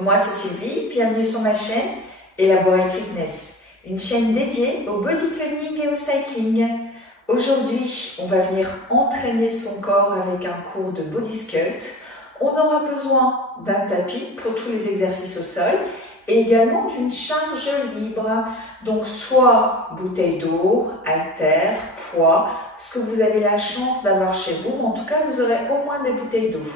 Moi c'est Sylvie, bienvenue sur ma chaîne Elaborate Fitness, une chaîne dédiée au body training et au cycling. Aujourd'hui, on va venir entraîner son corps avec un cours de body sculpt. On aura besoin d'un tapis pour tous les exercices au sol et également d'une charge libre. Donc soit bouteille d'eau, haltères, poids, ce que vous avez la chance d'avoir chez vous. En tout cas, vous aurez au moins des bouteilles d'eau.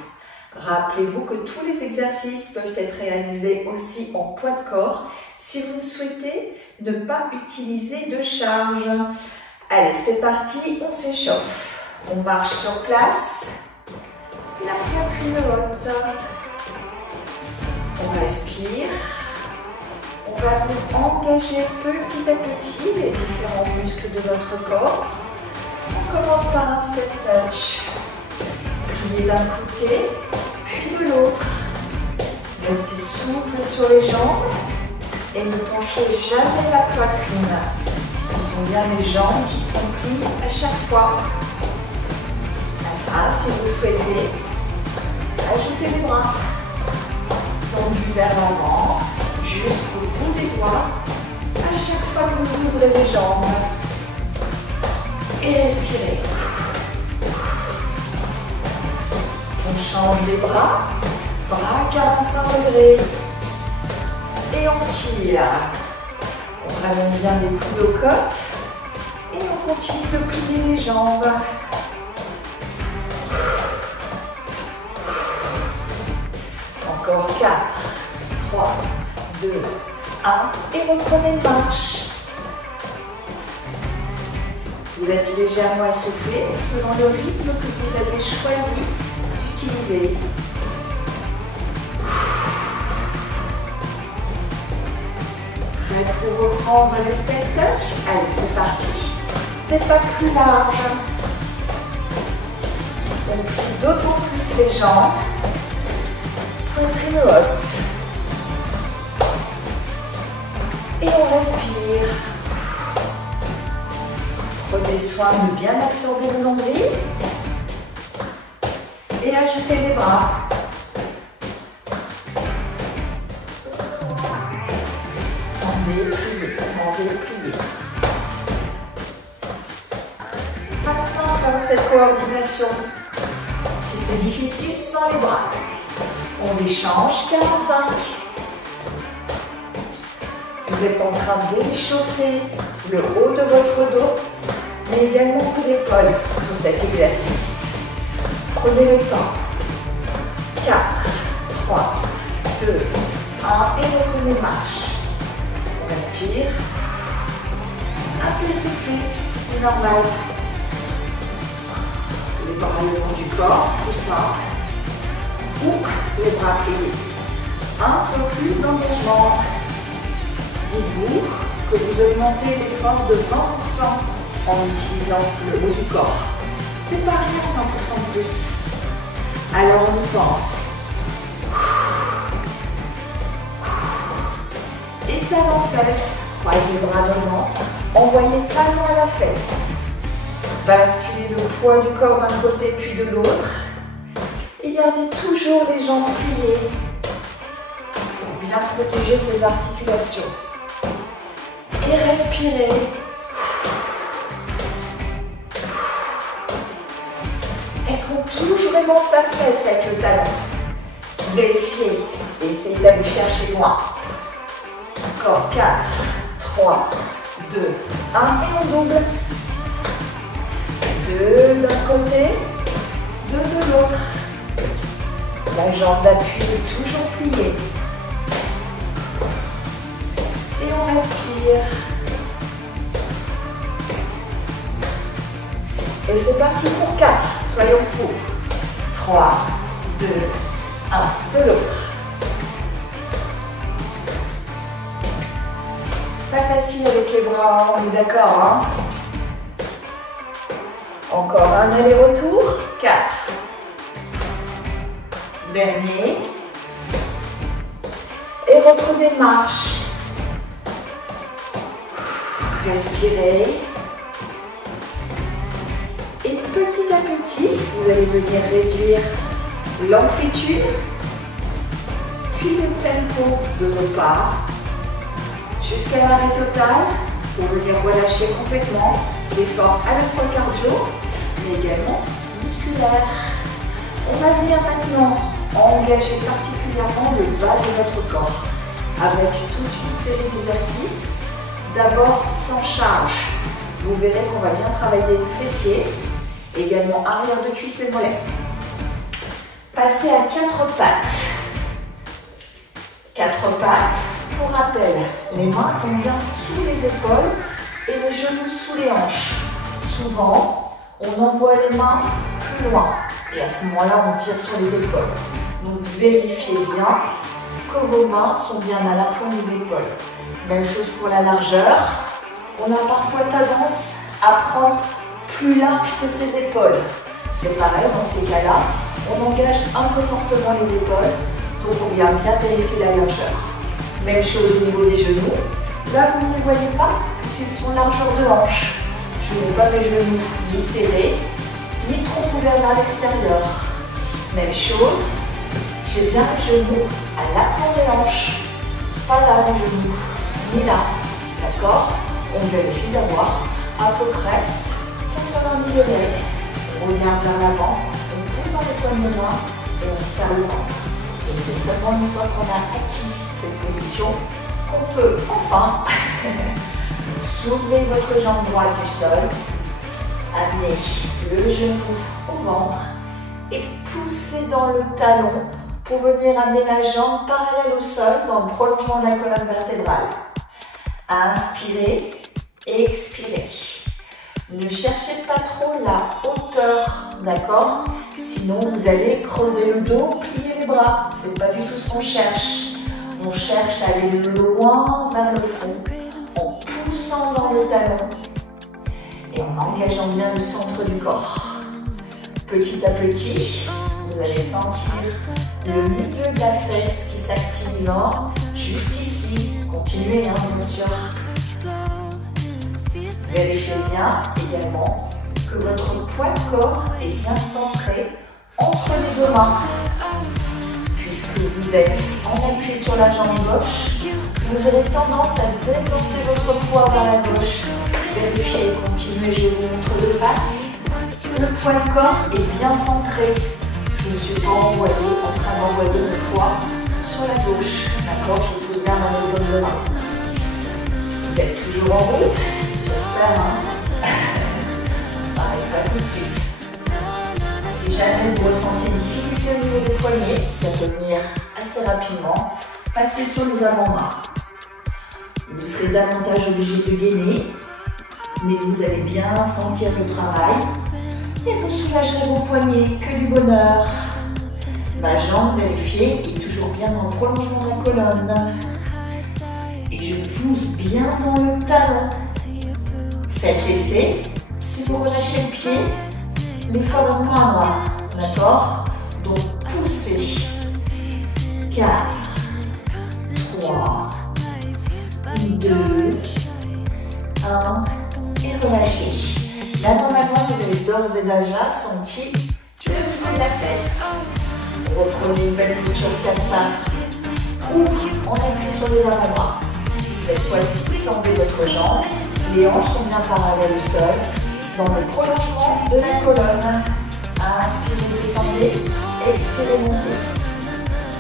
Rappelez-vous que tous les exercices peuvent être réalisés aussi en poids de corps si vous souhaitez ne pas utiliser de charge. Allez, c'est parti, on s'échauffe. On marche sur place, la poitrine haute. On respire. On va venir engager petit à petit les différents muscles de notre corps. On commence par un step touch. Plier d'un côté, puis de l'autre. Restez souple sur les jambes et ne penchez jamais la poitrine. Ce sont bien les jambes qui sont pliées à chaque fois. À ça, si vous souhaitez, ajoutez les bras. Tendus vers l'avant, jusqu'au bout des doigts, à chaque fois que vous ouvrez les jambes. Et respirez. On change des bras, bras 45 degrés. Et on tire. On ramène bien les coudes aux côtes. Et on continue de plier les jambes. Encore 4, 3, 2, 1. Et reprenez marche. Vous êtes légèrement essoufflé selon le rythme que vous avez choisi d'utiliser. Prêt pour reprendre le step touch? Allez, c'est parti. Des pas plus larges. On plie d'autant plus les jambes. Poitrine haute. Et on respire. Prenez soin de bien absorber le nombril. Et ajoutez les bras. Tendez, pliez, tendez, pliez. Pas simple cette coordination. Si c'est difficile, sans les bras. On déchange 45. Vous êtes en train d'échauffer le haut de votre dos, mais également vos épaules sur cet exercice. Prenez le temps. 4, 3, 2, 1 et reprenez marche. On respire. Un peu essoufflé, c'est normal. Les bras le long du corps, tout simple. Ou les bras pliés. Un peu plus d'engagement. Dites-vous que vous augmentez l'effort de 20% en utilisant le haut du corps. C'est pas rien, 20% de plus. Alors on y pense. Étale en fesses, croisez les bras devant, envoyez talon à la fesse. Basculez le poids du corps d'un côté puis de l'autre. Et gardez toujours les jambes pliées pour bien protéger ces articulations. Et respirez. Est-ce qu'on touche vraiment sa fesse avec le talon? Vérifiez et essayez d'aller chercher loin. Encore 4, 3, 2, 1 et on double. 2 d'un côté, 2 de l'autre. La jambe d'appui est toujours pliée. Et on respire. Et c'est parti pour 4. Soyons fous. 3, 2, 1 de l'autre. Pas facile avec les bras, on est d'accord, hein? Encore un aller-retour. 4. Dernier. Et reprenez marche. Respirez. Et petit à petit, vous allez venir réduire l'amplitude, puis le tempo de vos pas jusqu'à l'arrêt total pour venir relâcher complètement l'effort à la fois cardio mais également musculaire. On va venir maintenant engager particulièrement le bas de votre corps avec toute une série d'exercices. D'abord sans charge. Vous verrez qu'on va bien travailler les fessiers, également arrière de cuisse et mollets. Passez à 4 pattes. 4 pattes. Pour rappel, les mains sont bien sous les épaules et les genoux sous les hanches. Souvent, on envoie les mains plus loin et à ce moment-là, on tire sur les épaules. Donc vérifiez bien que vos mains sont bien à l'aplomb des épaules. Même chose pour la largeur. On a parfois tendance à prendre plus large que ses épaules. C'est pareil, dans ces cas-là, on engage un peu fortement les épaules pour qu'on vienne bien vérifier la largeur. Même chose au niveau des genoux. Là, vous ne les voyez pas puisqu'ils sont largeur de hanche. Je n'ai pas mes genoux ni serrés, ni trop ouverts vers l'extérieur. Même chose, j'ai bien les genoux à l'aplomb des hanches. Pas là les genoux, ni là. D'accord? On vérifie d'avoir à peu près 90 degrés. On regarde vers l'avant, on pousse dans les poignées de main et on serre le ventre. Et c'est seulement une fois qu'on a acquis cette position qu'on peut enfin soulever votre jambe droite du sol, amener le genou au ventre et pousser dans le talon pour venir amener la jambe parallèle au sol dans le prolongement de la colonne vertébrale. Inspirez, expirez. Ne cherchez pas trop la hauteur, d'accord? Sinon, vous allez creuser le dos, plier les bras. C'est pas du tout ce qu'on cherche. On cherche à aller loin vers le fond, en poussant dans le talon et en engageant bien le centre du corps. Petit à petit, vous allez sentir le milieu de la fesse qui s'active, juste ici. Continuez, bien sûr. Vérifiez bien également que votre poids de corps est bien centré entre les deux mains. Puisque vous êtes en appui sur la jambe gauche, vous aurez tendance à déporter votre poids vers la gauche. Vérifiez, continuez, je vous montre de face. Le poids de corps est bien centré. Je ne suis pas en train d'envoyer le poids sur la gauche. D'accord? Je pousse bien dans les bonnes de main. Vous êtes toujours en route? J'espère, Ça n'arrive pas tout de suite. Si jamais vous ressentez une difficulté au niveau des poignets, ça peut venir assez rapidement. Passez sur les avant-bras. Vous serez davantage obligé de gainer, mais vous allez bien sentir le travail et vous soulagerez vos poignets. Que du bonheur. Ma jambe, vérifiez, est toujours bien dans le prolongement de la colonne. Et je pousse bien dans le talon. Faites l'essai. Si vous relâchez le pied, l'effort est moindre. D'accord? Donc poussez. 4, 3, 2, 1 et relâchez. Là, normalement, vous avez d'ores et déjà senti le niveau de la fesse. Reprenez une belle posture 4 pattes ou on appuie sur les avant-bras. Cette fois-ci, tendez votre jambe. Les hanches sont bien parallèles au sol dans le prolongement de la colonne. Inspirez, descendez, expirez, montez.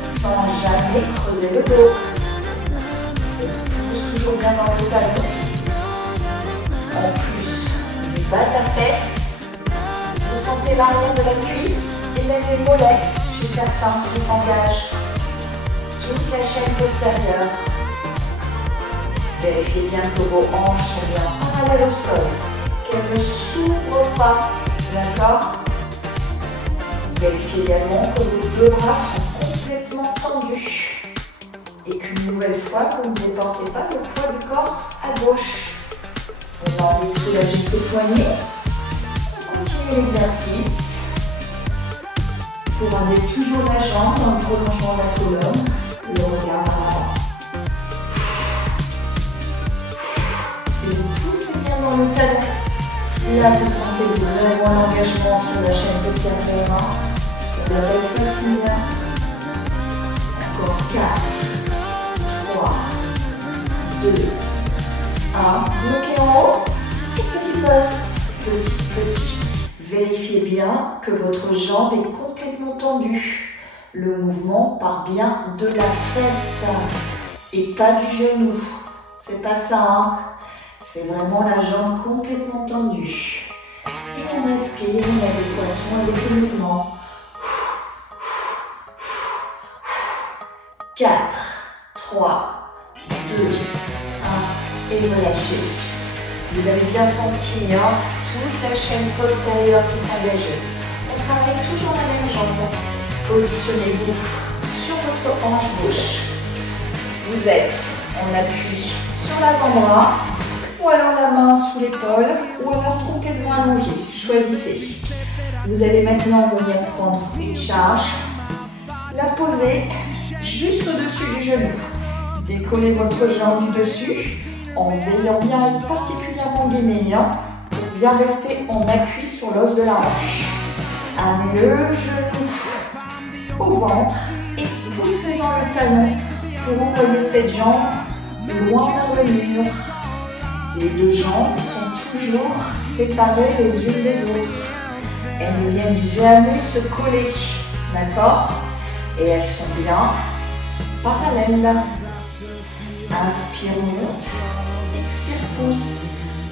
Sans jamais creuser le dos. Et pousse toujours bien dans le talon. En plus du bas de la fesse, vous sentez l'arrière de la cuisse et même les mollets chez certains qui s'engagent. Toute la chaîne postérieure. Vérifiez bien que vos hanches sont bien parallèles au sol, qu'elles ne s'ouvrent pas, d'accord? Vérifiez également que vos deux bras sont complètement tendus et qu'une nouvelle fois, vous ne déportez pas le poids du corps à gauche. On a envie de soulager ses poignets. Continuez l'exercice pour amener toujours la jambe dans le prolongement de la colonne, le regard à l'avant. Si vous poussez bien dans le talon, là vous sentez vraiment l'engagement sur la chaîne postérieure. Ça doit être facile. Encore 4, 2, 1. Bloquez en haut. Petit pulse. Petit. Vérifiez bien que votre jambe est complètement tendue. Le mouvement part bien de la fesse et pas du genou. C'est pas ça, hein? C'est vraiment la jambe complètement tendue. Et on respire une adéquation avec le mouvement. 4, 3, 2, 1 et relâchez. Vous avez bien senti toute la chaîne postérieure qui s'engage. On travaille toujours la même jambe. Positionnez-vous sur votre hanche gauche. Vous êtes en appui sur l'avant-bras ou alors la main sous l'épaule ou alors complètement allongé. Choisissez. Vous allez maintenant venir prendre une charge, la poser juste au-dessus du genou. Décollez votre jambe du dessus en veillant bien à être particulièrement gainé pour bien rester en appui sur l'os de la hanche. Amenez le genou au ventre et poussez dans le talon pour envoyer cette jambe loin vers le mur. Les deux jambes sont toujours séparées les unes des autres. Elles ne viennent jamais se coller, d'accord? Et elles sont bien parallèles. Inspire, monte. Expire, pousse.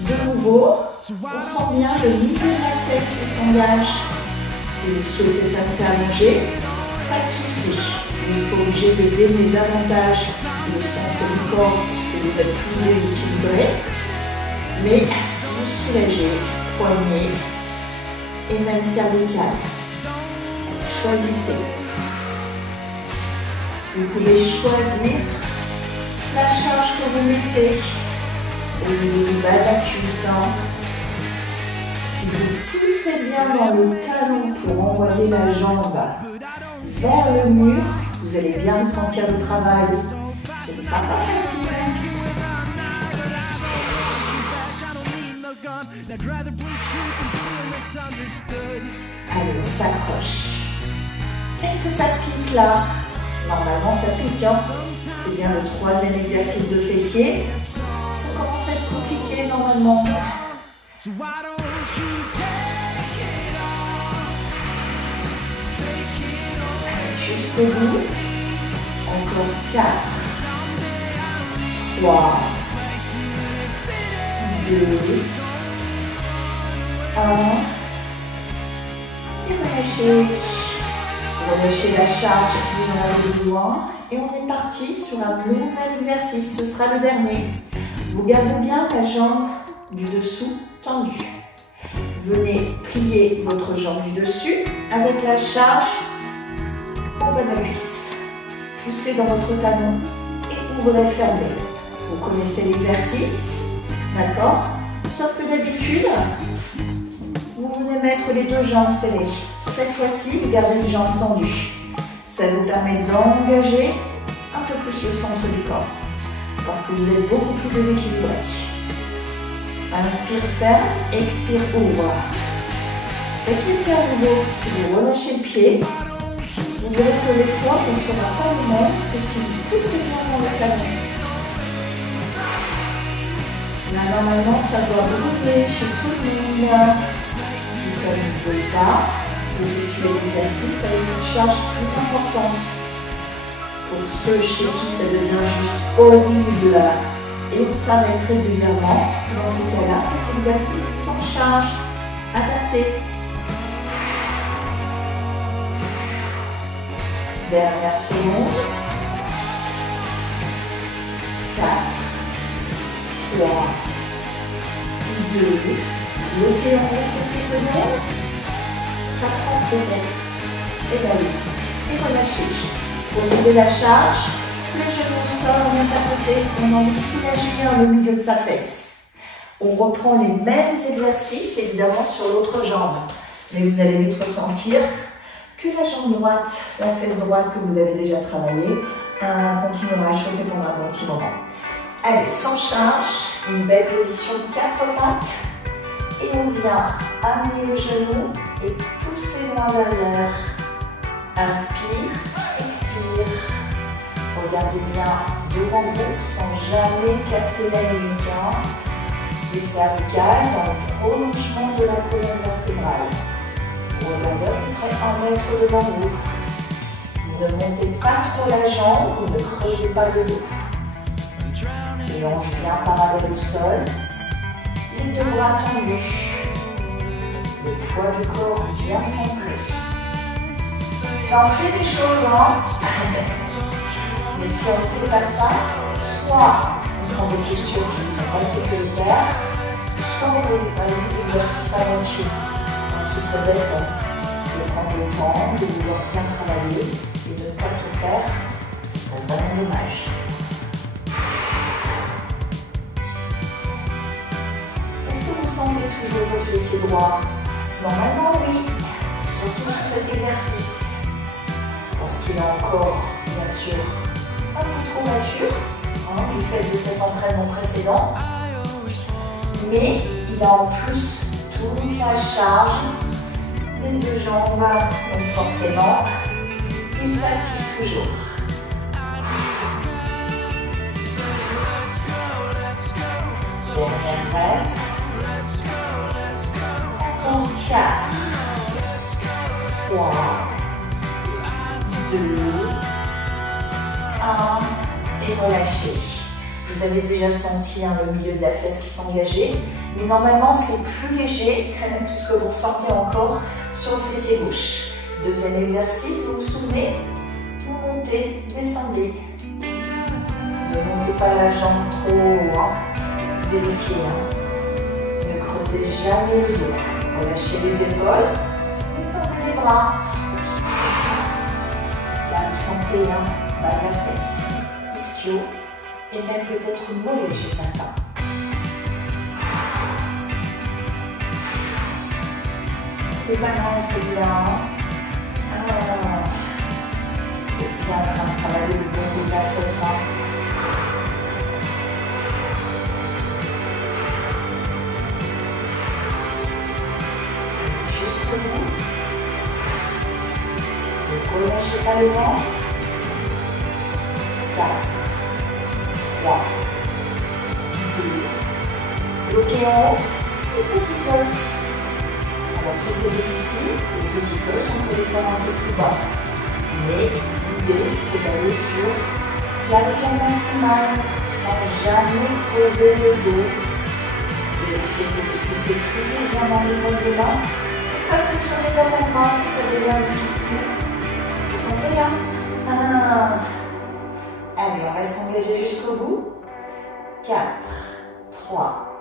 De nouveau, on sent bien le milieu de la fesse qui s'engage. Si vous souhaitez passer allongé, pas de souci. Vous êtes obligé de gainer davantage le centre du corps puisque vous êtes plus déséquilibré. Mais vous soulagez poignet et même cervical. Choisissez. Vous pouvez choisir la charge que vous mettez au niveau du bas de la cuisse. Si vous poussez bien dans le talon pour envoyer la jambe vers le mur, vous allez bien ressentir le travail. Ce ne sera pas facile. Allez, on s'accroche. Est-ce que ça pique là? Normalement ça pique. C'est bien le troisième exercice de fessier. Ça commence à être compliqué normalement. Jusqu'au bout. Encore 4, 3, 2, 1. Et relâchez. Relâchez la charge si vous en avez besoin. Et on est parti sur un nouvel exercice. Ce sera le dernier. Vous gardez bien la jambe du dessous tendue. Venez plier votre jambe du dessus avec la charge au bas de la cuisse. Poussez dans votre talon et ouvrez, fermez. Vous connaissez l'exercice, d'accord? Sauf que d'habitude, vous venez mettre les deux jambes serrées. Cette fois-ci, vous gardez une jambe tendue. Ça vous permet d'engager un peu plus le centre du corps parce que vous êtes beaucoup plus déséquilibré. Inspire, ferme, expire, ouvre. Faites l'essai à nouveau. Si vous relâchez le pied, vous verrez que l'effort ne sera pas le même que si vous poussez bien dans le talon. Là, normalement, ça doit brûler chez tout le monde. Si ça ne brûle pas, effectuez l'exercice avec une charge plus importante. Pour ceux chez qui ça devient juste horrible et on s'arrête régulièrement, dans ces cas-là, faites l'exercice sans charge, adapté. Dernière seconde. 4, 3, 2, bloquez en haut quelques secondes. Ça prend peut-être. Évaluez et relâchez. Posez la charge, le genou sort, on vient tapoter, on a envie de soulager le milieu de sa fesse. On reprend les mêmes exercices évidemment sur l'autre jambe. Mais vous allez vite ressentir que la jambe droite, la fesse droite que vous avez déjà travaillé, continuera à chauffer pendant un bon petit moment. Allez, sans charge, une belle position de 4 pattes. Et on vient amener le genou et pousser loin derrière. Inspire, expire. regardez bien devant vous sans jamais casser la nuque. Les cervicales dans le prolongement de la colonne vertébrale. Vous regardez à peu près 1 mètre devant vous. Vous ne montez pas trop la jambe, vous ne creusez pas le dos. Et on se vient parallèle au sol. Les 2 bras tendus. Le poids du corps bien centré. Ça en fait des choses, Mais si on ne fait pas ça, soit on prend des postures qui ne sont pas sécuritaires, soit on peut faire des exercices à moitié. Donc ce serait bête de prendre le temps, de vouloir bien travailler et de ne pas tout faire. Ce serait vraiment dommage. Est-ce que vous sentez toujours votre fessier droit? Normalement oui, surtout sur cet exercice. Parce qu'il est encore, bien sûr, un peu trop mature, du fait de cet entraînement précédent. Mais il a en plus toute la charge des 2 jambes, donc forcément, il s'active toujours. Dernière rep. Encore 4, 3, 2, 1 et relâchez. Vous avez déjà senti le milieu de la fesse qui s'engageait, mais normalement c'est plus léger puisque vous ressentez encore sur le fessier gauche. Deuxième exercice, vous vous souvenez, vous montez, descendez. Ne montez pas la jambe trop haut, vérifiez. Ne creusez jamais le dos. Relâchez les épaules, étendez les bras. Là, vous sentez bas de la fesse, ischio et même peut-être mollet chez certains. Les mains se bien. Vous êtes bien en train de travailler le bon bout de la fesse. Jusqu'au bout. Ne relâchez pas le ventre. 4, 3, 2, bloquez en haut et petit pulse. Alors si c'est difficile, les petits pulse, on peut les faire un peu plus bas. Mais l'idée, c'est d'aller sur la hauteur maximale sans jamais creuser le dos. Vérifiez que vous poussez toujours bien dans l'épaule de main. Passez sur les avant-bras si ça devient difficile. Vous sentez là? 1. Allez, on reste engagé jusqu'au bout. 4, 3,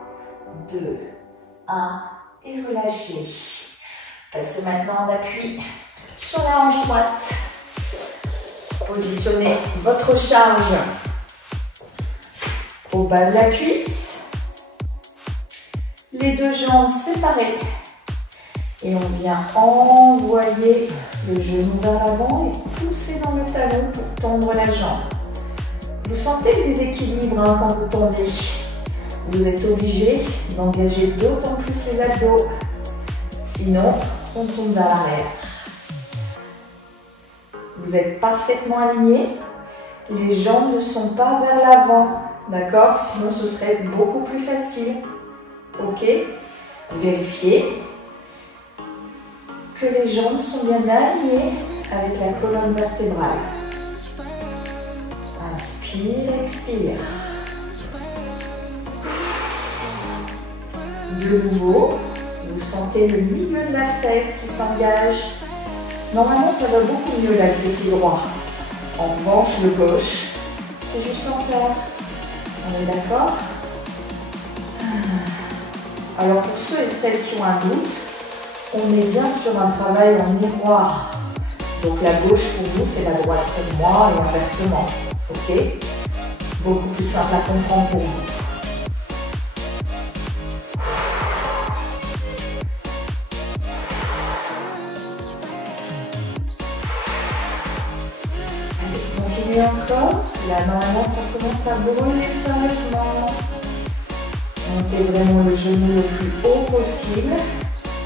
2, 1 et relâchez. Passez maintenant en appui sur la hanche droite. Positionnez votre charge au bas de la cuisse. Les 2 jambes séparées. Et on vient envoyer le genou vers l'avant et pousser dans le talon pour tendre la jambe. Vous sentez le déséquilibre quand vous tendez. Vous êtes obligé d'engager d'autant plus les abdos. Sinon, on tombe vers l'arrière. Vous êtes parfaitement aligné. Les jambes ne sont pas vers l'avant. D'accord? Sinon, ce serait beaucoup plus facile. Ok? Vérifiez que les jambes sont bien alignées avec la colonne vertébrale. Inspire, expire. De nouveau, vous sentez le milieu de la fesse qui s'engage. Normalement, ça va beaucoup mieux là, le fessier droit. En revanche, le gauche, c'est juste l'enfer. On est d'accord? Alors pour ceux et celles qui ont un doute, on est bien sur un travail en miroir. Donc la gauche pour vous, c'est la droite pour moi et inversement. Ok? Beaucoup plus simple à comprendre pour vous. Allez, continuez encore. Là, normalement, ça commence à brûler sérieusement. Montez vraiment le genou le plus haut possible.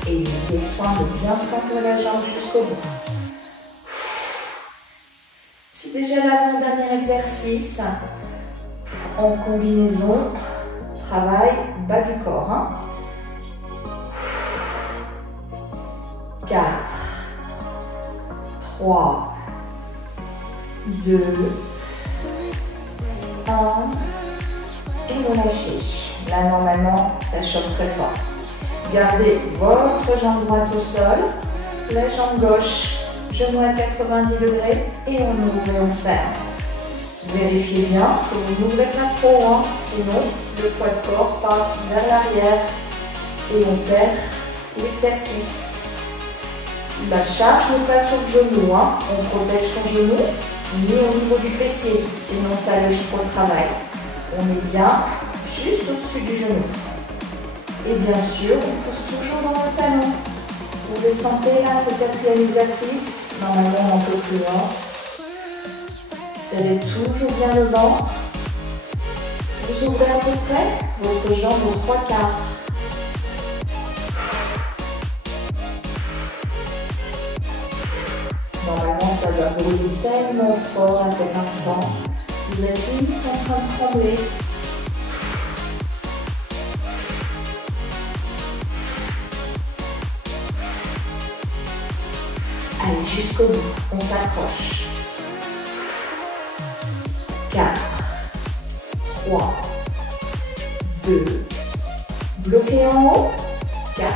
Et ayez soin de bien tendre la jambe jusqu'au bout. Si déjà l'avant-dernier exercice en combinaison travail bas du corps. 4, 3, 2, 1 et relâchez. Là, normalement, ça chauffe très fort. Gardez votre jambe droite au sol, la jambe gauche, genou à 90 degrés et on ouvre et on ferme. Vérifiez bien que vous n'ouvrez pas trop, hein, sinon le poids de corps part vers l'arrière et on perd l'exercice. La charge n'est pas sur le genou, hein. On protège son genou, ni au niveau du fessier, sinon ça allège trop le travail. On est bien juste au-dessus du genou. Et bien sûr, on pousse toujours dans le talon. Vous le sentez là, ce quatrième exercice, normalement on en peut plus loin. Serrez toujours bien le ventre. Vous ouvrez à peu près votre jambe aux 3 quarts. Normalement, ça doit brûler tellement fort à cet instant. Vous êtes limite en train de trembler. Allez, jusqu'au bout, on s'accroche. 4, 3, 2, bloquez en haut. 4,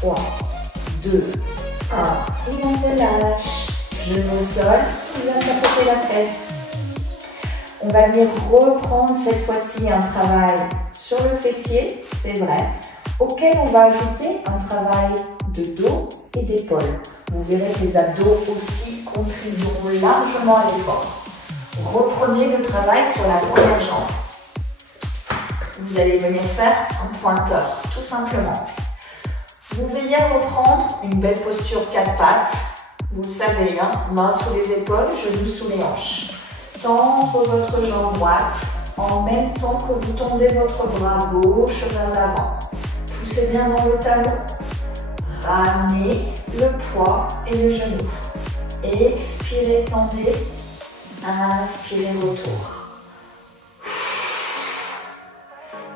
3, 2, 1. Et on relâche. Genou au sol, on vient taper la fesse. On va venir reprendre cette fois-ci un travail sur le fessier, c'est vrai, auquel on va ajouter un travail de dos et d'épaule. Vous verrez que les abdos aussi contribueront largement à l'effort. Reprenez le travail sur la première jambe. Vous allez venir faire un pointeur, tout simplement. Vous veillez à reprendre une belle posture 4 pattes. Vous le savez, hein, mains sous les épaules, genoux sous les hanches. Tendre votre jambe droite en même temps que vous tendez votre bras gauche vers l'avant. Poussez bien dans le talon. Ramenez le poids et le genou. Expirez, tendez. Inspirez, retour.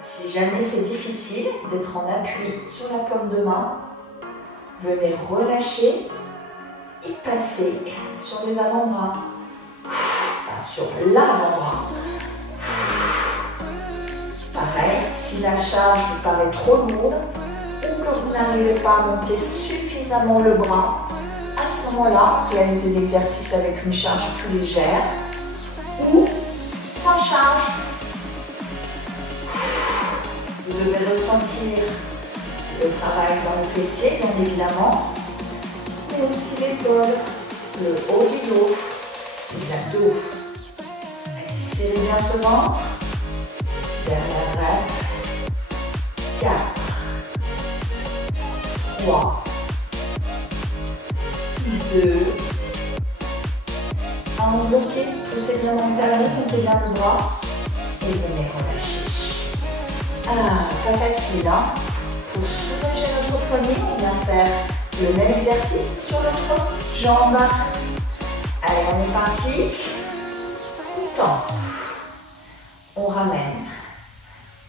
Si jamais c'est difficile d'être en appui sur la paume de main, venez relâcher et passer sur les avant-bras. Enfin, sur l'avant-bras. Pareil, si la charge vous paraît trop lourde ou que vous n'arrivez pas à monter suffisamment le bras, à ce moment-là, réalisez l'exercice avec une charge plus légère ou sans charge. Vous devez ressentir le travail dans le fessier, bien évidemment, mais aussi l'épaule, le haut du dos, les abdos. Allez, serrez bien ce ventre. Dernière rêve. 4, 3, 2, 1. Bloqué, poussez bien dans le talon, montez bien le bras et venez relâcher. Ah, pas facile, hein? Pour soulager notre poignet, on vient faire le même exercice sur l'autre jambe. Allez, on est parti. On tend. On ramène.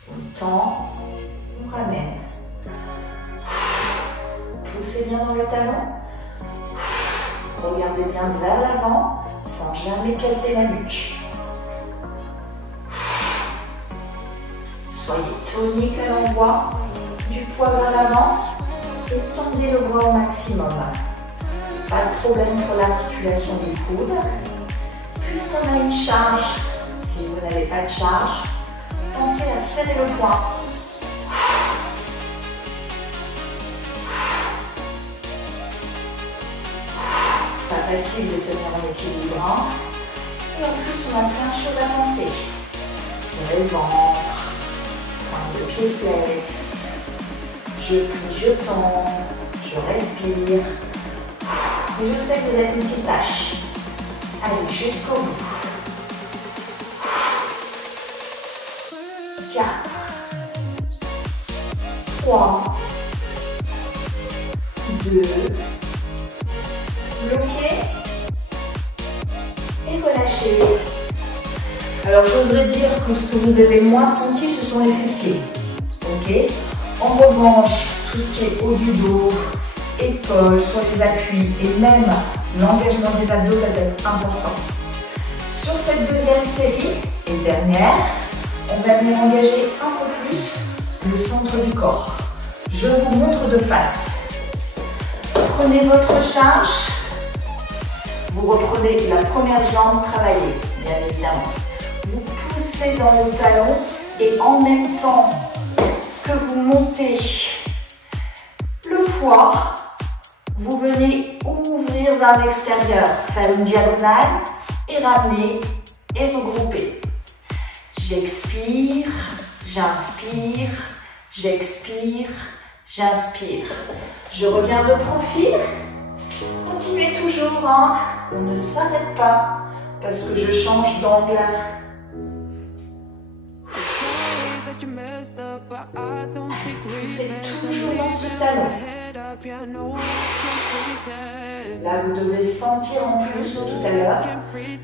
On tend. On ramène. Poussez bien dans le talon. Regardez bien vers l'avant sans jamais casser la nuque. Soyez tonique à l'envoi, du poids vers l'avant et tendez le bras au maximum. Pas de problème pour l'articulation du coude. Puisqu'on a une charge, si vous n'avez pas de charge, pensez à serrer le poing. Pas facile de tenir en équilibre. Et en plus, on a plein de choses à penser. Serrer le ventre. Le pied flex, je plie, je tends, je respire. Et je sais que vous êtes multitâche. Allez, jusqu'au bout. 4, 3, 2, bloquez et relâchez. Alors j'oserais dire que ce que vous avez moins senti, ce sont les fessiers. Ok. En revanche, tout ce qui est haut du dos, épaules, sur les appuis et même l'engagement des abdos va être important. Sur cette deuxième série et dernière, on va venir engager un peu plus le centre du corps. Je vous montre de face. Prenez votre charge. Vous reprenez la première jambe travaillée, bien évidemment. Vous poussez dans le talon et en même temps que vous montez le poids, vous venez ouvrir vers l'extérieur, faire une diagonale et ramener et regrouper. J'expire, j'inspire, j'expire, j'inspire. Je reviens de profil. Continuez toujours, hein. On ne s'arrête pas parce que je change d'angle. Poussez toujours dans ce talon. Là, vous devez sentir en plus de tout à l'heure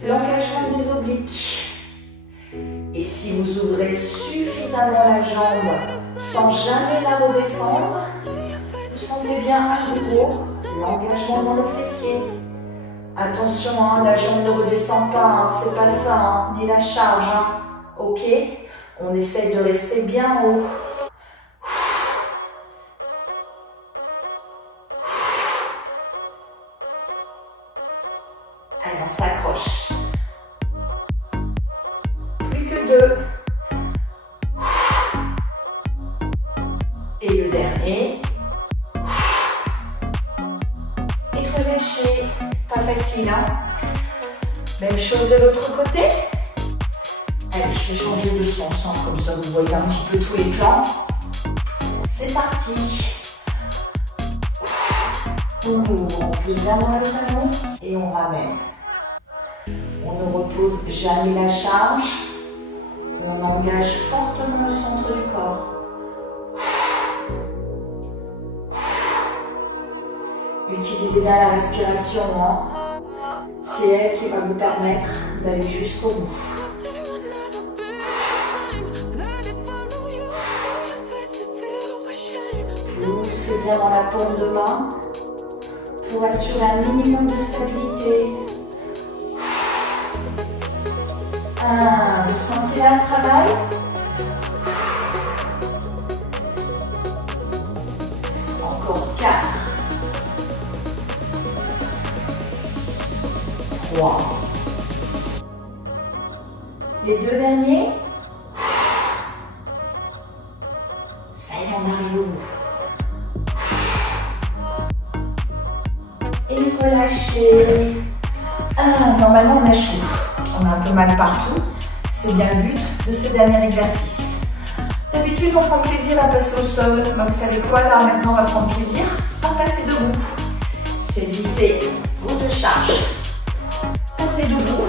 l'engagement des obliques. Et si vous ouvrez suffisamment la jambe sans jamais la redescendre, vous sentez bien à nouveau l'engagement dans le fessier. Attention, hein, la jambe ne redescend pas, hein, c'est pas ça, hein, ni la charge. Hein. Ok, on essaie de rester bien haut. Allez, on s'accroche. Plus que 2. Et le dernier. Et relâchez. Pas facile, hein? Même chose de l'autre côté. Allez, je vais changer de sens, hein, comme ça vous voyez un petit peu tous les plans. C'est parti. On ouvre, on pousse bien dans le talon et on ramène. On ne repose jamais la charge. On engage fortement le centre du corps. Utilisez bien la respiration, hein. C'est elle qui va vous permettre d'aller jusqu'au bout. Poussez bien dans la paume de main pour assurer un minimum de stabilité. Vous sentez là le travail? Encore 4. 3. Les deux derniers. Ça y est, on arrive au bout. Et relâchez. Normalement, on a chaud. On a un peu mal partout. C'est bien le but de ce dernier exercice. D'habitude, on prend plaisir à passer au sol. Mais vous savez quoi, là, maintenant, on va prendre plaisir à passer debout. Saisissez vos deux charges. Passez debout.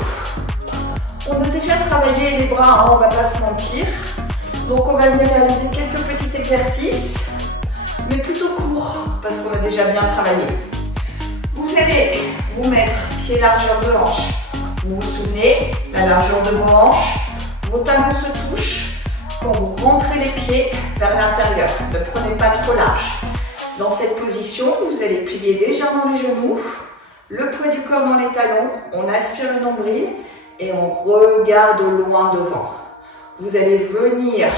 On a déjà travaillé les bras, hein, on ne va pas se mentir. Donc, on va venir réaliser quelques petits exercices, mais plutôt courts, parce qu'on a déjà bien travaillé. Vous allez vous mettre pied largeur de hanche. Vous vous souvenez, la largeur de vos hanches, vos talons se touchent quand vous rentrez les pieds vers l'intérieur. Ne prenez pas trop large. Dans cette position, vous allez plier légèrement les genoux, le poids du corps dans les talons, on aspire le nombril et on regarde loin devant. Vous allez venir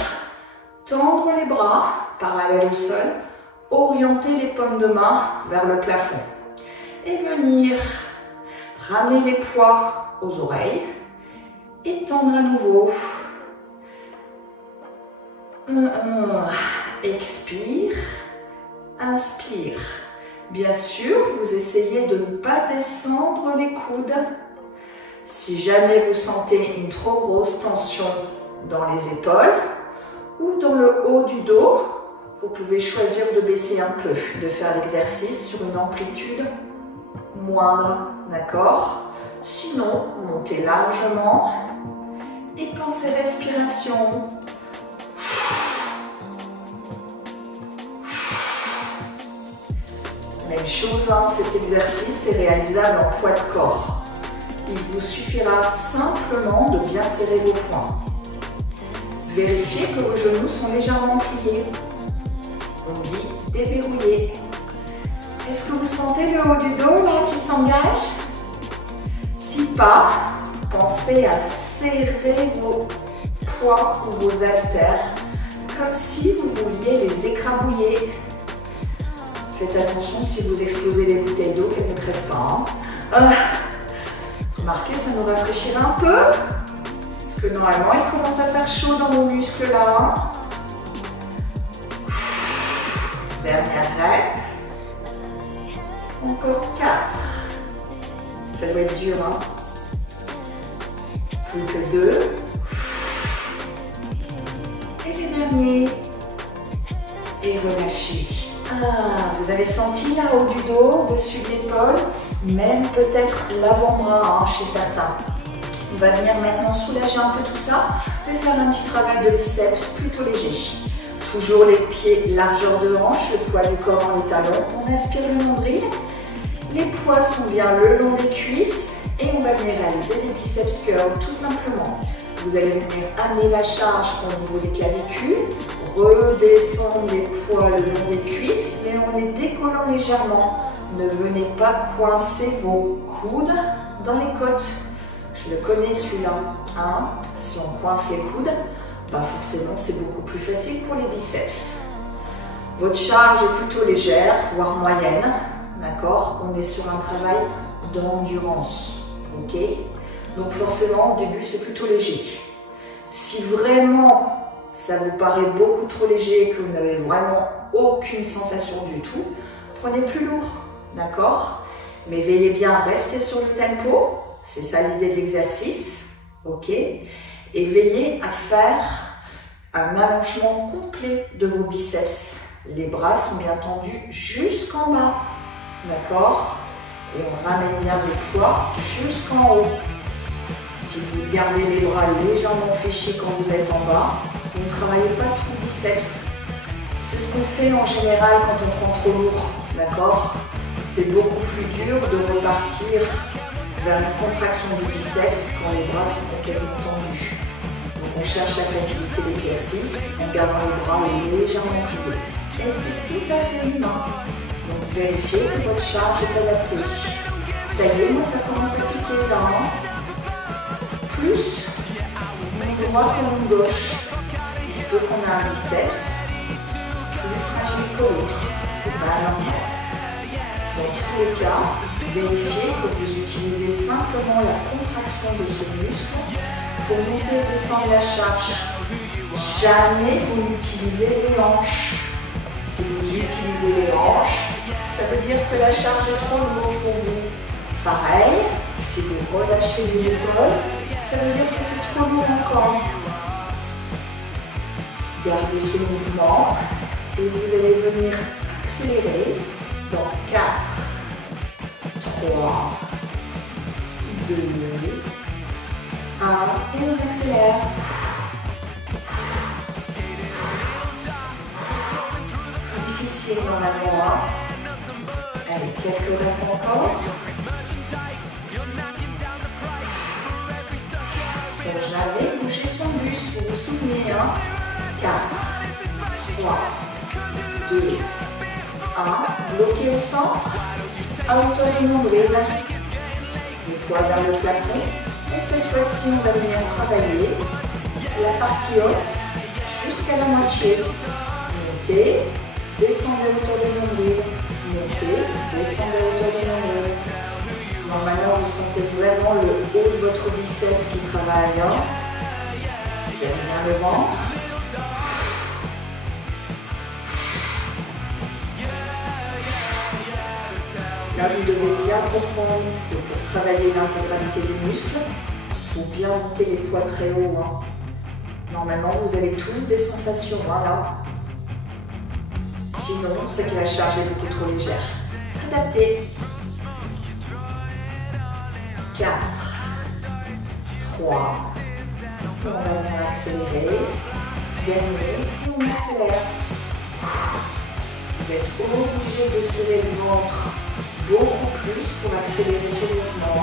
tendre les bras parallèles au sol, orienter les paumes de main vers le plafond et venir ramener les poids aux oreilles et tendre à nouveau. Expire, inspire. Bien sûr, vous essayez de ne pas descendre les coudes. Si jamais vous sentez une trop grosse tension dans les épaules ou dans le haut du dos, vous pouvez choisir de baisser un peu, de faire l'exercice sur une amplitude moindre, d'accord? Sinon, montez largement et pensez respiration. Même chose, hein, cet exercice est réalisable en poids de corps. il vous suffira simplement de bien serrer vos poings. Vérifiez que vos genoux sont légèrement pliés. On dit déverrouiller. Est-ce que vous sentez le haut du dos là qui s'engage? Si pas, pensez à serrer vos poids ou vos haltères comme si vous vouliez les écrabouiller. Faites attention si vous explosez les bouteilles d'eau qu'elles ne crèvent pas. Remarquez, ça nous rafraîchira un peu. Parce que normalement, il commence à faire chaud dans nos muscles là. Dernière rep. Encore 4. Ça doit être dur, hein. Plus que 2. Et les derniers. Et relâchez. Vous avez senti là haut du dos, dessus de l'épaule, même peut-être l'avant-bras chez certains. On va venir maintenant soulager un peu tout ça et faire un petit travail de biceps plutôt léger. Toujours les pieds largeur de hanche, le poids du corps dans les talons. On inspire le nombril. Les poids sont bien le long des cuisses et on va venir réaliser des biceps curls tout simplement. Vous allez venir amener la charge au niveau des clavicules, redescendre les poids le long des cuisses, mais en les décollant légèrement. Ne venez pas coincer vos coudes dans les côtes. Je le connais celui-là. Hein? Si on coince les coudes, bah forcément c'est beaucoup plus facile pour les biceps. Votre charge est plutôt légère, voire moyenne. D'accord? On est sur un travail d'endurance. Ok? Donc forcément, au début, c'est plutôt léger. Si vraiment ça vous paraît beaucoup trop léger et que vous n'avez vraiment aucune sensation du tout, prenez plus lourd. D'accord? Mais veillez bien à rester sur le tempo. C'est ça l'idée de l'exercice. Ok? Et veillez à faire un allongement complet de vos biceps. Les bras sont bien tendus jusqu'en bas. D'accord? Et on ramène bien les poids jusqu'en haut. Si vous gardez les bras légèrement fléchis quand vous êtes en bas, vous ne travaillez pas tout le biceps. C'est ce qu'on fait en général quand on prend trop lourd. D'accord? C'est beaucoup plus dur de repartir vers une contraction du biceps quand les bras sont complètement tendus. Donc on cherche à faciliter l'exercice en gardant les bras légèrement pliés. Et c'est tout à fait humain. Donc vérifiez que votre charge est adaptée. Ça y est, moi ça commence à piquer là. Plus une droite que une gauche. Il se peut qu'on a un biceps plus fragile que l'autre. C'est pas normal. Dans tous les cas, vérifiez que vous utilisez simplement la contraction de ce muscle pour monter et descendre la charge. Jamais vous n'utilisez les hanches. Si vous utilisez les hanches, ça veut dire que la charge est trop lourde pour vous. Pareil, si vous relâchez les épaules, ça veut dire que c'est trop lourd encore. Gardez ce mouvement et vous allez venir accélérer dans 4, 3, 2, 1 et on accélère. Difficile normalement. Allez, quelques reps encore. Sans jamais bouger son buste, vous vous souvenez, hein? 4, 3, 2, 1. Bloquez au centre, à hauteur du nombril. Les poids vers le plafond. Et cette fois-ci, on va venir travailler la partie haute jusqu'à la moitié. Montez, descendez à hauteur du nombril. Montez, descendez à hauteur du nombril. Normalement, vous sentez vraiment le haut de votre biceps qui travaille. Hein? Serrez bien le ventre. Là, vous devez bien comprendre que pour travailler l'intégralité du muscle, il faut bien monter les poids très haut. Hein. Normalement, vous avez tous des sensations là. Sinon, c'est que la charge est beaucoup trop légère. Adaptez. 4, 3, on va venir accélérer, dernier, et on accélère. Vous êtes obligé de serrer le ventre beaucoup plus pour accélérer ce mouvement.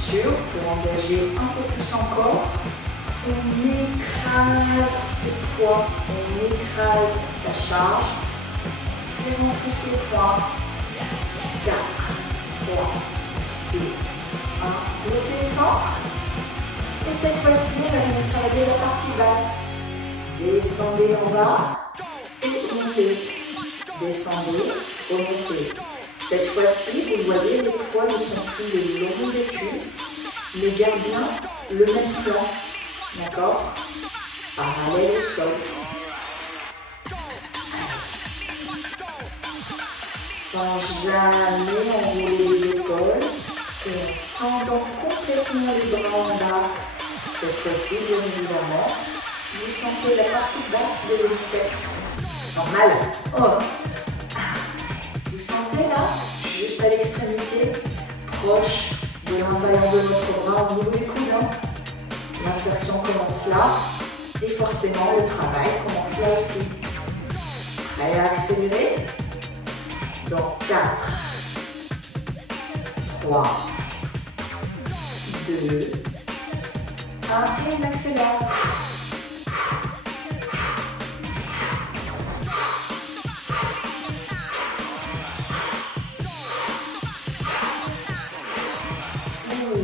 sûr, pour engager un peu plus encore, on écrase ses poids, on écrase sa charge, serrant plus les poings. 4, 3, 2, 1, bloquez le centre. Et cette fois-ci, on va venir travailler la partie basse. Descendez en bas et montez. Descendez, remontez. Cette fois-ci, vous voyez, les poids ne sont plus le long des cuisses, mais gardez bien le même plan. D'accord? Parallèle au sol. Sans jamais enrouler les épaules et en tendant complètement les bras en bas. Cette fois-ci, bien évidemment, vous sentez la partie basse de l'homicès. Normal. Oh. Vous sentez là, juste à l'extrémité, proche de l'intérieur de votre bras au niveau des coudes. L'insertion commence là et forcément le travail commence là aussi. Prêt à accélérer? Dans 4, 3, 2, 1 et on accélère.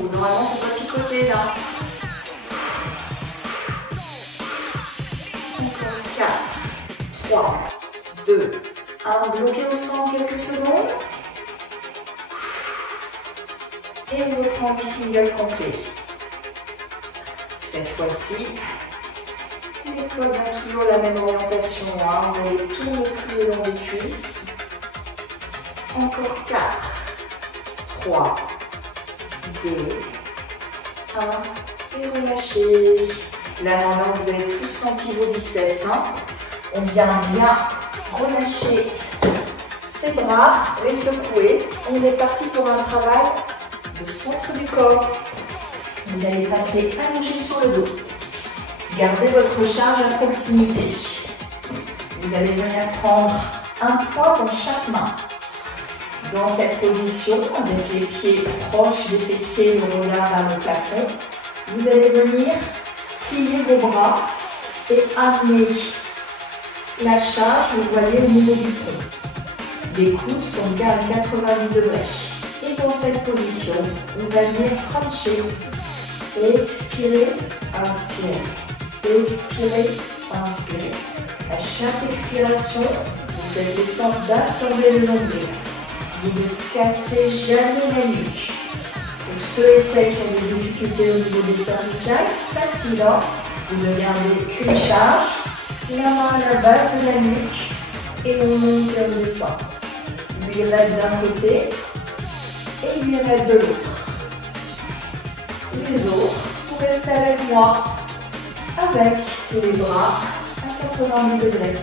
Normalement, ça doit picoter là. Encore 4, 3, 2, 1. Bloquez au centre quelques secondes. Et on reprend le single complet. Cette fois-ci, les poids ont toujours la même orientation. Hein. On les tourne plus le long des cuisses. Encore 4, 3, 2, 1 et relâchez. Là maintenant vous avez tous senti vos biceps. Hein. On vient bien relâcher ses bras, les secouer. On est parti pour un travail de centre du corps. Vous allez passer allongé sur le dos. Gardez votre charge à proximité. Vous allez venir prendre un poids dans chaque main. Dans cette position, avec les pieds proches des fessiers, le regard vers le plafond, vous allez venir plier vos bras et amener la charge, vous voyez, au niveau du front. Les coudes sont bien à 90 degrés. Et dans cette position, on va venir cruncher. Expirez, inspirez. Expirez, inspirez. À chaque expiration, vous faites l'effort d'absorber le nombril. Vous ne cassez jamais la nuque. Pour ceux et celles qui ont des difficultés au niveau des cervicales, facile, hein? Vous ne gardez qu'une charge, la main à la base de la nuque et on monte et on descend. Lui reste d'un côté et lui reste de l'autre. Les autres, vous restez avec moi avec les bras à 90 degrés.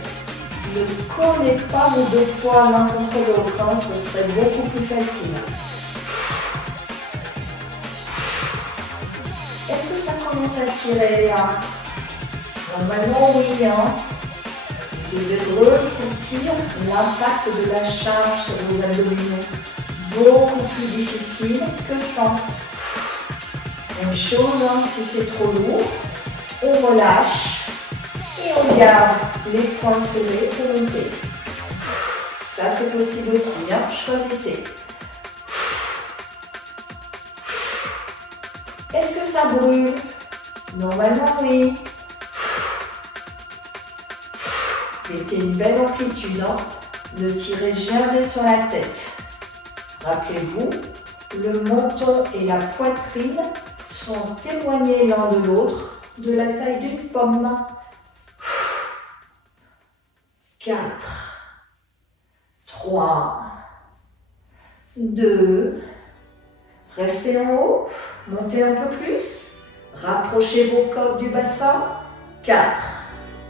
Ne collez pas vos deux poids l'un contre l'autre, hein, ce serait beaucoup plus facile. Est-ce que ça commence à tirer là? Normalement oui. Hein. Vous devez ressentir l'impact de la charge sur vos abdominaux. Beaucoup plus difficile que sans. Même chose, hein, si c'est trop lourd, on relâche. Et on garde les poings serrés pour monter. Ça, c'est possible aussi. Hein. Choisissez. Est-ce que ça brûle? Normalement, oui. Mettez une belle amplitude. Hein. Ne tirez jamais sur la tête. Rappelez-vous, le menton et la poitrine sont éloignés l'un de l'autre de la taille d'une pomme. 4, 3, 2, restez en haut, montez un peu plus, rapprochez vos côtes du bassin, 4,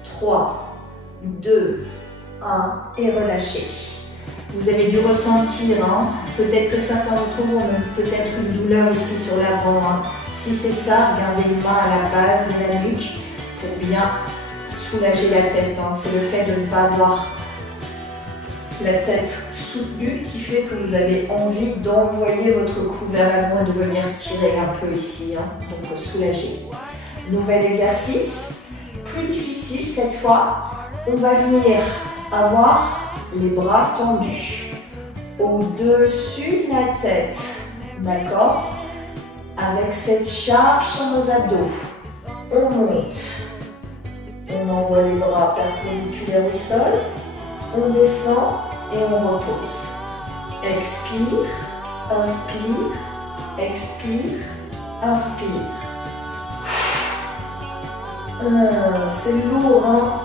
3, 2, 1 et relâchez. Vous avez dû ressentir, hein, peut-être que certains d'entre vous ont peut-être une douleur ici sur l'avant. Hein. Si c'est ça, gardez une main à la base de la nuque pour bien soulager la tête. Hein. C'est le fait de ne pas avoir la tête soutenue qui fait que vous avez envie d'envoyer votre cou vers l'avant et de venir tirer un peu ici, hein, donc soulager. Nouvel exercice, plus difficile cette fois, on va venir avoir les bras tendus au-dessus de la tête, d'accord? Avec cette charge sur nos abdos, on monte, on envoie les bras perpendiculaires au sol, on descend et on repose. Expire, inspire, expire, inspire. C'est lourd, hein?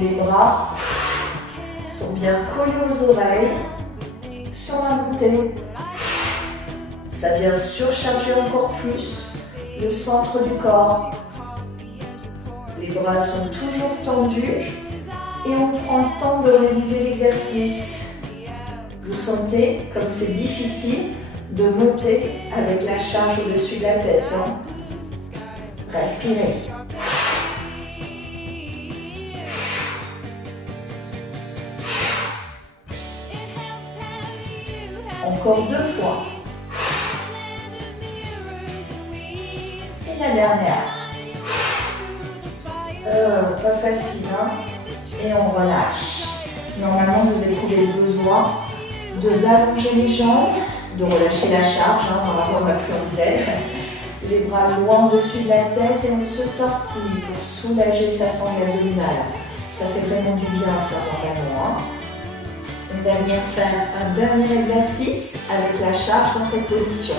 Les bras sont bien collés aux oreilles, sur la montée. Ça vient surcharger encore plus le centre du corps. Les bras sont toujours tendus et on prend le temps de réaliser l'exercice. Vous sentez comme c'est difficile de monter avec la charge au-dessus de la tête, hein? Respirez. Encore 2 fois. Et la dernière. Pas facile, hein? Et on relâche. Normalement, vous avez trouvé le besoin d'allonger les jambes, de relâcher la charge. Hein? Normalement, on n'a plus envie d'elle. Les bras loin au-dessus de la tête et on se tortille pour soulager sa sangle abdominale. Ça fait vraiment du bien, ça, vraiment. Hein? On va venir faire un dernier exercice avec la charge dans cette position.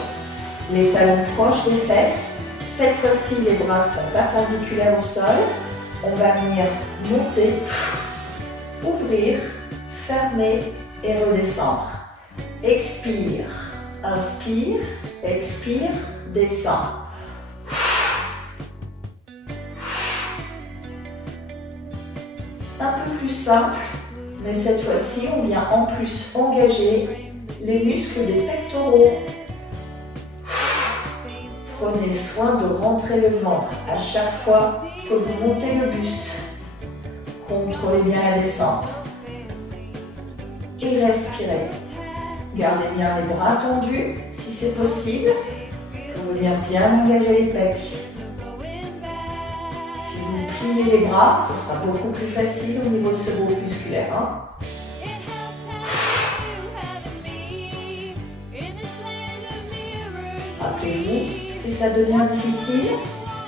Les talons proches des fesses. Cette fois-ci, les bras sont perpendiculaires au sol. On va venir monter, ouvrir, fermer et redescendre. Expire, inspire, expire, descend. Un peu plus simple, mais cette fois-ci, on vient en plus engager les muscles des pectoraux. Prenez soin de rentrer le ventre à chaque fois que vous montez le buste. Contrôlez bien la descente. Et respirez. Gardez bien les bras tendus si c'est possible pour venir bien engager les pecs. Si vous pliez les bras, ce sera beaucoup plus facile au niveau de ce groupe musculaire. Hein. Rappelez-vous, si ça devient difficile,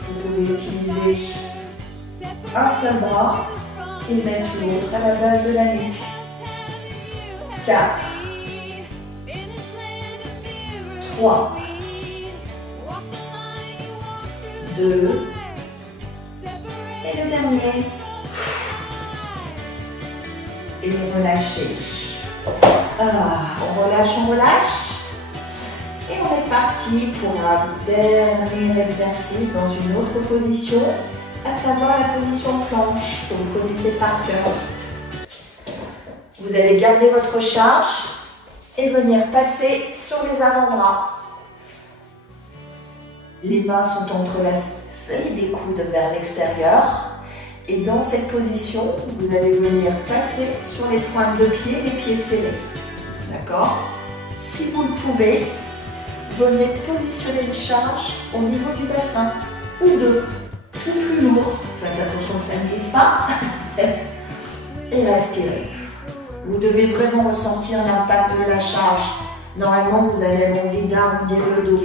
vous pouvez utiliser un seul bras et mettre l'autre à la base de la nuque. 4, 3, 2, et le dernier. Et relâchez. On relâche, on relâche. Et on est parti pour un dernier exercice dans une autre position, à savoir la position planche que vous connaissez par cœur. Vous allez garder votre charge et venir passer sur les avant-bras. Les mains sont entrelacées des coudes vers l'extérieur. Et dans cette position, vous allez venir passer sur les pointes de pied, les pieds serrés. D'accord? Si vous le pouvez, venez positionner une charge au niveau du bassin, ou deux, ou plus lourd. Faites attention que ça ne glisse pas. Et respirez. Vous devez vraiment ressentir l'impact de la charge. Normalement, vous avez envie d'arrondir le dos.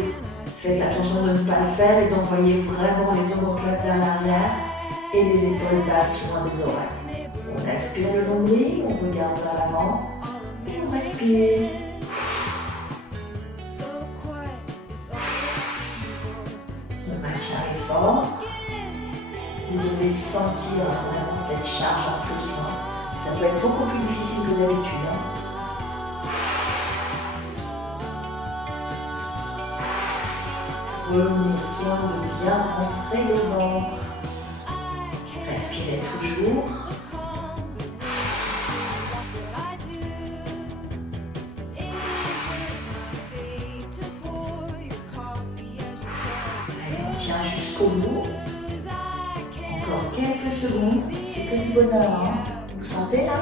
Faites attention de ne pas le faire et d'envoyer vraiment les omoplates vers l'arrière et les épaules basses loin des oreilles. On aspire le nombril, on regarde vers l'avant et on respire. On maintient l'effort. Vous devez sentir vraiment cette charge en plus. Ça peut être beaucoup plus difficile que d'habitude. Prenez soin de bien rentrer le ventre. Respirez toujours. Allez, on tient jusqu'au bout. Encore quelques secondes. C'est que du bonheur. Hein? Vous sentez là?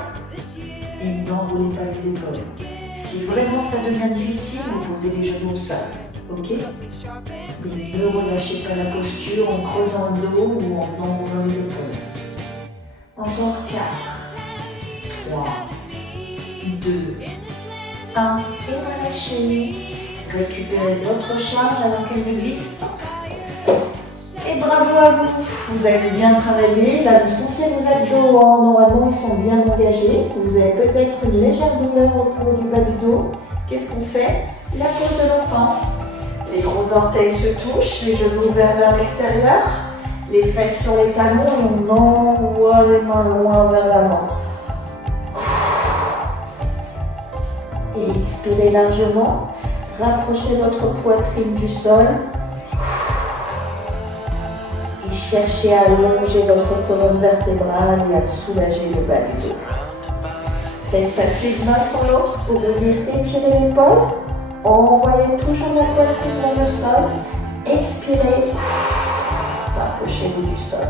et n'enroulez pas les épaules. Si vraiment ça devient difficile, vous posez les genoux au sol. Ok? Oui, ne relâchez pas la posture en creusant le dos ou en enroulant les épaules. Encore 4, 3, 2, 1 et relâchez. Récupérez votre charge avant qu'elle ne glisse. Et bravo à vous, vous avez bien travaillé. Là, vous sentez vos abdos, hein. Normalement ils sont bien engagés. Vous avez peut-être une légère douleur au niveau du bas du dos. Qu'est-ce qu'on fait? La pose de l'enfant. Les gros orteils se touchent, les genoux ouverts vers l'extérieur, les fesses sur les talons et on envoie les mains loin vers l'avant. Et expirez largement. Rapprochez votre poitrine du sol. Et cherchez à allonger votre colonne vertébrale et à soulager le bas du dos. Faites passer une main sur l'autre pour venir étirer l'épaule. Envoyez toujours la poitrine dans le sol. Expirez. Rapprochez-vous du sol.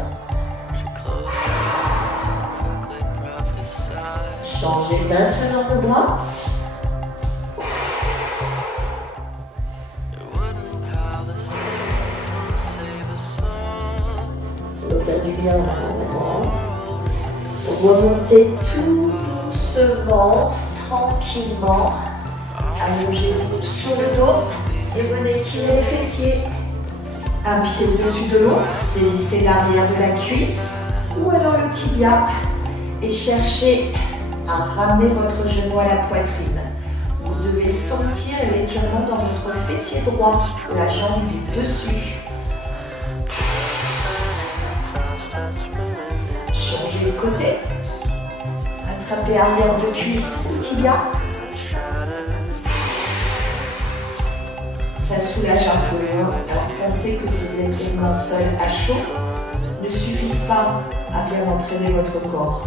Changez maintenant le bras. Ça va faire du bien maintenant. Remontez tout doucement, tranquillement. Allongez-vous sur le dos et venez tirer les fessiers. Un pied au-dessus de l'autre, saisissez l'arrière de la cuisse ou alors le tibia et cherchez à ramener votre genou à la poitrine. Vous devez sentir l'étirement dans votre fessier droit, la jambe du dessus. Changez de côté. Attrapez arrière de cuisse ou tibia. Ça soulage un peu. Alors pensez que ces étirements seuls à chaud ne suffisent pas à bien entraîner votre corps.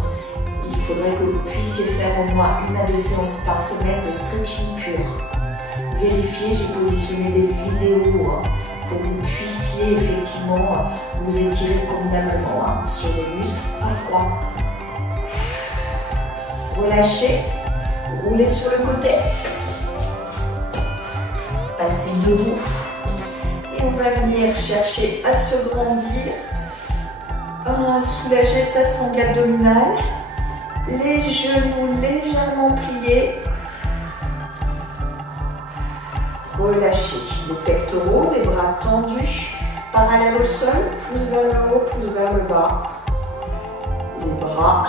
Il faudrait que vous puissiez faire au moins 1 à 2 séances par semaine de stretching pur. Vérifiez, j'ai positionné des vidéos pour que vous puissiez effectivement vous étirer convenablement sur les muscles à froid. Relâchez, roulez sur le côté. Passez debout et on va venir chercher à se grandir, à soulager sa sangle abdominale, les genoux légèrement pliés, relâchez les pectoraux, les bras tendus, parallèles au sol, pouce vers le haut, pouce vers le bas, les bras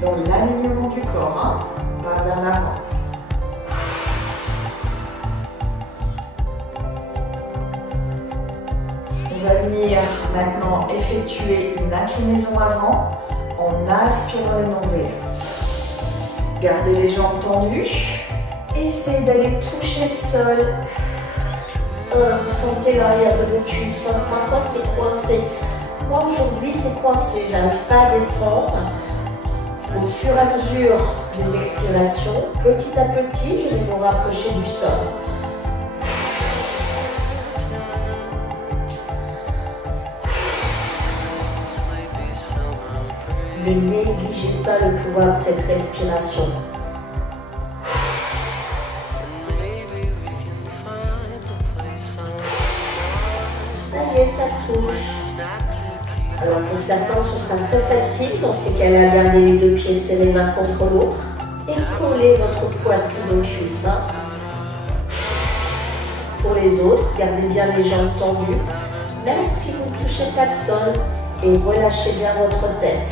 dans l'alignement du corps, pas vers l'avant. On va venir maintenant effectuer une inclinaison avant en aspirant le nombril. Gardez les jambes tendues et essayez d'aller toucher le sol. Vous sentez l'arrière de vos cuisses. Parfois c'est coincé. Moi aujourd'hui c'est coincé, j'arrive pas à descendre. Au fur et à mesure des expirations, petit à petit, je vais me rapprocher du sol. Ne négligez pas le pouvoir de cette respiration. Ça y est, ça touche. Alors pour certains, ce sera très facile. Dans ces cas-là, gardez les 2 pieds serrés l'un contre l'autre et collez votre poitrine aux cuisses. Pour les autres, gardez bien les jambes tendues, même si vous ne touchez pas le sol, et relâchez bien votre tête.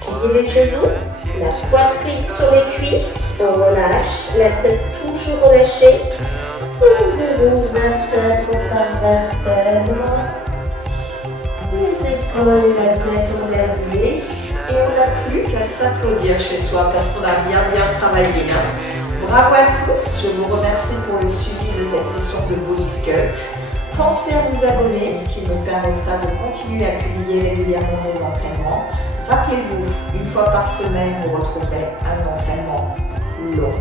Pliez les genoux, la poitrine sur les cuisses, on relâche, la tête toujours relâchée. Vertèbre par vertèbre, les épaules et la tête en dernier, et on n'a plus qu'à s'applaudir chez soi parce qu'on a bien travaillé. Bravo à tous, je vous remercie pour le suivi de cette session de Body Sculpt. Pensez à vous abonner, ce qui me permettra de continuer à publier régulièrement des entraînements. Rappelez-vous, 1 fois par semaine, vous retrouverez un entraînement long,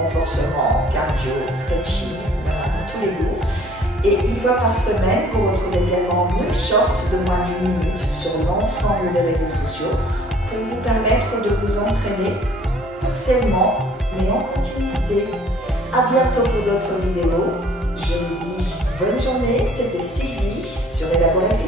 renforcement, cardio, stretching, pour tous les goûts. Et 1 fois par semaine, vous retrouvez également 9 shorts de moins d'1 minute sur l'ensemble des réseaux sociaux peut vous permettre de vous entraîner partiellement, mais en continuité. À bientôt pour d'autres vidéos. Je vous dis bonne journée, c'était Sylvie sur Élaborer